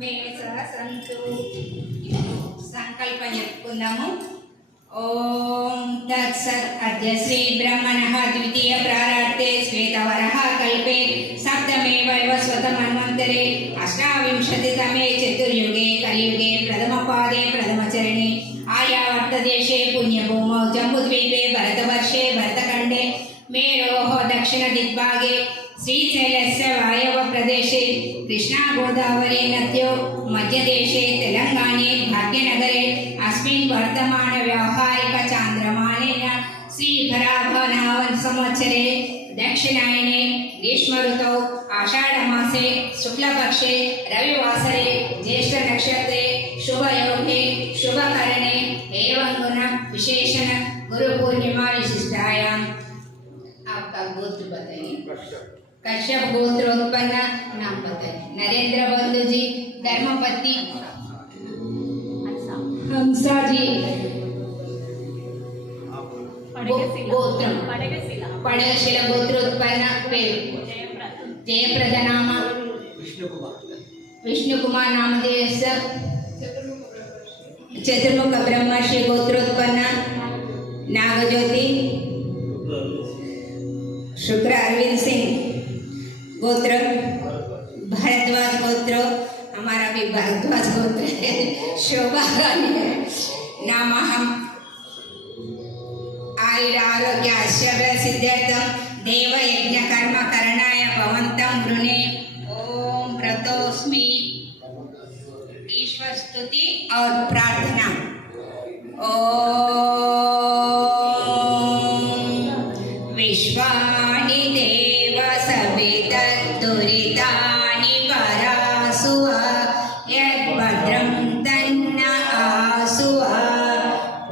मे सह सन्तु संकल्पं చెప్పుకుందాము। ओम तत्सत् अद्य श्री ब्रह्मणः द्वितीय प्रारार्थे श्वेतवरः कल्पे सप्तमे वैवस्वत मन्वन्तरे अष्टाविंशतितमे चतुर्युगे कलियुगे प्रथमपादे प्रथमचरणे आर्यावर्तदेशे पुण्यभूमौ जम्बूद्वीपे भरतवर्षे भरतखण्डे मेरोः दक्षिणदिग्भागे श्रीशैलस्य वायव्यप्रदेशे कृष्णा गोदावरी नद्योः मध्यदेशे तेलंगाणे भाग्यनगरे अस्मिन् वर्तमान व्यावहारिक चान्द्रमानेन श्रीभराभनावन संवत्सरे दक्षिणायने ग्रीष्म ऋतौ आषाढमासे शुक्लपक्षे रविवासरे ज्येष्ठ नक्षत्रे शुभयोगे शुभकरणे एवं गुण विशेषण गुरु पूर्णिमा विशिष्टायाम। आपका गोत्र बताइए। कश्यप गोत्रोत्पन्न नाम बताइए। नरेंद्र बंधु जी, धर्मपति हंसा जी, गोत्र पडगशिला गोत्रोत्पन्न पेरु जयप्रद नाम विष्णुकुमार नामधेयस्य चतुर्मुख ब्रह्मर्षि गोत्रोत्पन्न नागज्योति शुक्र अरविंद सिंह गोत्र भारद्वाज गोत्र, हमारा भी भारद्वाज गोत्र है। शोभा नाम हम आयुर आरोग्य ऐश्वर्य सिद्ध्यर्थम देव यज्ञ कर्म करणाय भवन्तं गृणे। ओम व्रतोस्मि। ईश्वर स्तुति और प्रार्थना। ओम विश्वानि देव सवितर्दुरितानि परासुव यद्भद्रं तन्न आसुव।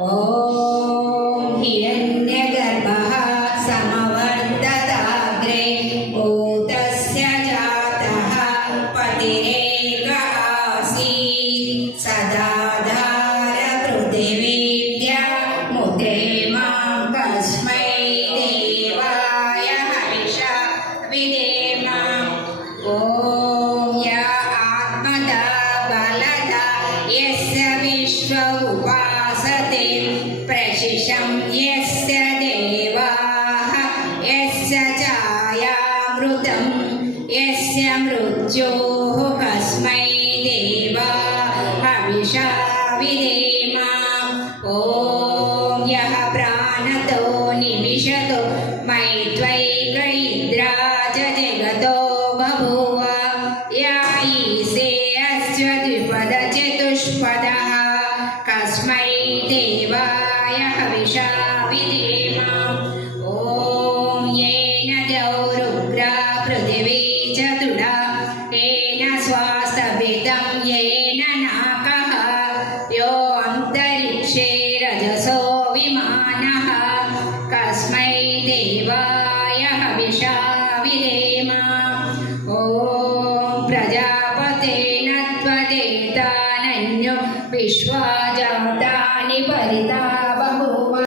ओम हिरण्यगर्भः समवर्तताग्रे भूतस्य जातः पतिरेक आसीत् सदाधार पृथिवीद्या मुदे मां कस्मै देवाय हविषा विधेम। ओम या आत्मदा बलदा यस्य विश्व उपासते प्रशिशं यस्य देवाः यस्य छायामृतं यस्य मृत्योः कस्मै देवा हविषा विधेम। ओम यः प्राणतो निविशतो मैत्वैकैद्राज जगतो बभूव या ईसे अस्य द्विपद चतुष्पदः कस्मै देवाय हविषा विधेम। ओम येन द्यौरुग्रा पृथिवी च दृढा येन स्वास्तभितं येन नाकः यो अन्तरिक्षे रजसो विमानः कस्मै देवाय हविषा विधेम। ओम प्रजापतेन त्वदेतानन्यो विश्वा जातानि परिता